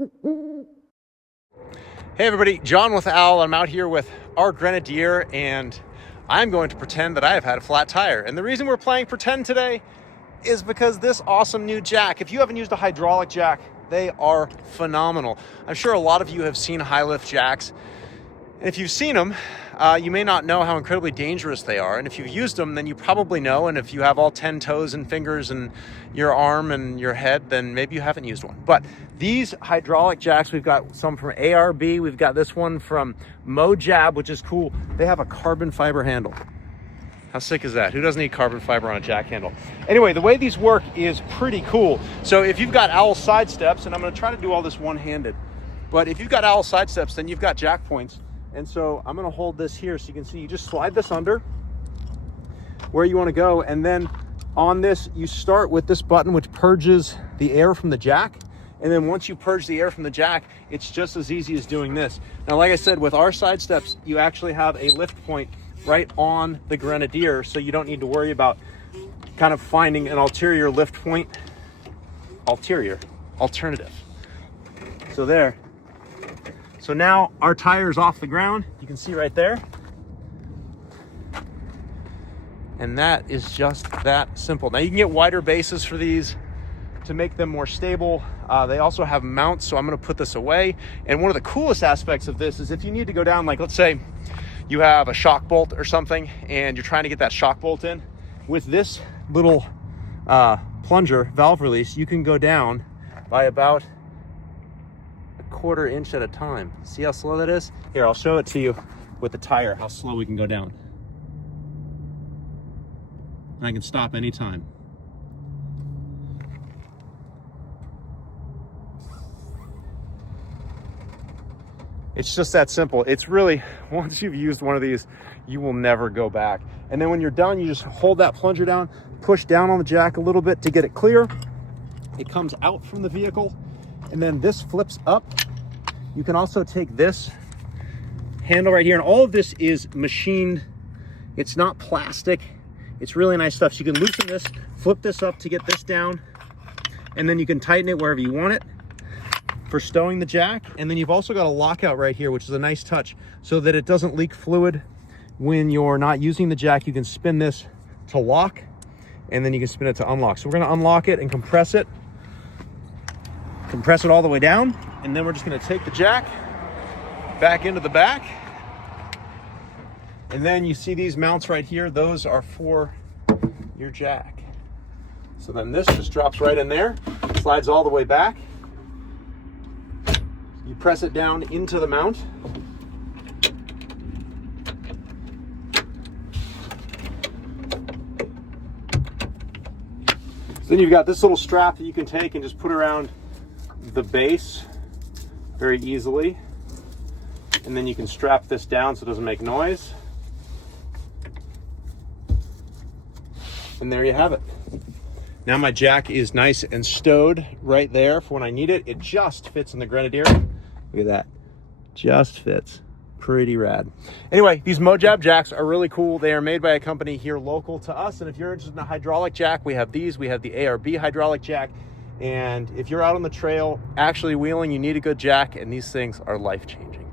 Hey everybody, John with Al. I'm out here with our Grenadier and I'm going to pretend that I have had a flat tire. And the reason we're playing pretend today is because this awesome new jack, if you haven't used a hydraulic jack, they are phenomenal. I'm sure a lot of you have seen high lift jacks. And if you've seen them, you may not know how incredibly dangerous they are. And if you've used them, then you probably know. And if you have all 10 toes and fingers and your arm and your head, then maybe you haven't used one. But these hydraulic jacks, we've got some from ARB. We've got this one from Mojab, which is cool. They have a carbon fiber handle. How sick is that? Who doesn't need carbon fiber on a jack handle? Anyway, the way these work is pretty cool. So if you've got owl side steps, and I'm gonna try to do all this one-handed, but if you've got owl side steps, then you've got jack points. And so I'm gonna hold this here so you can see, you just slide this under where you wanna go. And then on this, you start with this button, which purges the air from the jack. And then once you purge the air from the jack, it's just as easy as doing this. Now, like I said, with our side steps, you actually have a lift point right on the Grenadier. So you don't need to worry about kind of finding an ulterior lift point, alternative. So there. So now our tire is off the ground. You can see right there. And that is just that simple. Now you can get wider bases for these to make them more stable. They also have mounts, so I'm gonna put this away. And one of the coolest aspects of this is if you need to go down, like let's say you have a shock bolt or something and you're trying to get that shock bolt in, with this little plunger valve release, you can go down by about 1/4 inch at a time. See how slow that is? Here, I'll show it to you with the tire, how slow we can go down. And I can stop anytime. It's just that simple. It's really, once you've used one of these, you will never go back. And then when you're done, you just hold that plunger down, push down on the jack a little bit to get it clear. It comes out from the vehicle, and then this flips up. You can also take this handle right here, and all of this is machined. It's not plastic. It's really nice stuff. So you can loosen this, flip this up to get this down, and then you can tighten it wherever you want it for stowing the jack. And then you've also got a lockout right here, which is a nice touch so that it doesn't leak fluid when you're not using the jack. You can spin this to lock, and then you can spin it to unlock. So we're gonna unlock it and compress it all the way down. And then we're just gonna take the jack back into the back. And then you see these mounts right here, those are for your jack. So then this just drops right in there, slides all the way back. You press it down into the mount. So then you've got this little strap that you can take and just put around the base very easily. And then you can strap this down so it doesn't make noise. And there you have it. Now my jack is nice and stowed right there for when I need it. It just fits in the Grenadier. Look at that, just fits. Pretty rad. Anyway, these Mojab jacks are really cool. They are made by a company here local to us. And if you're interested in a hydraulic jack, we have these. We have the ARB hydraulic jack. And if you're out on the trail actually wheeling, you need a good jack, and these things are life-changing.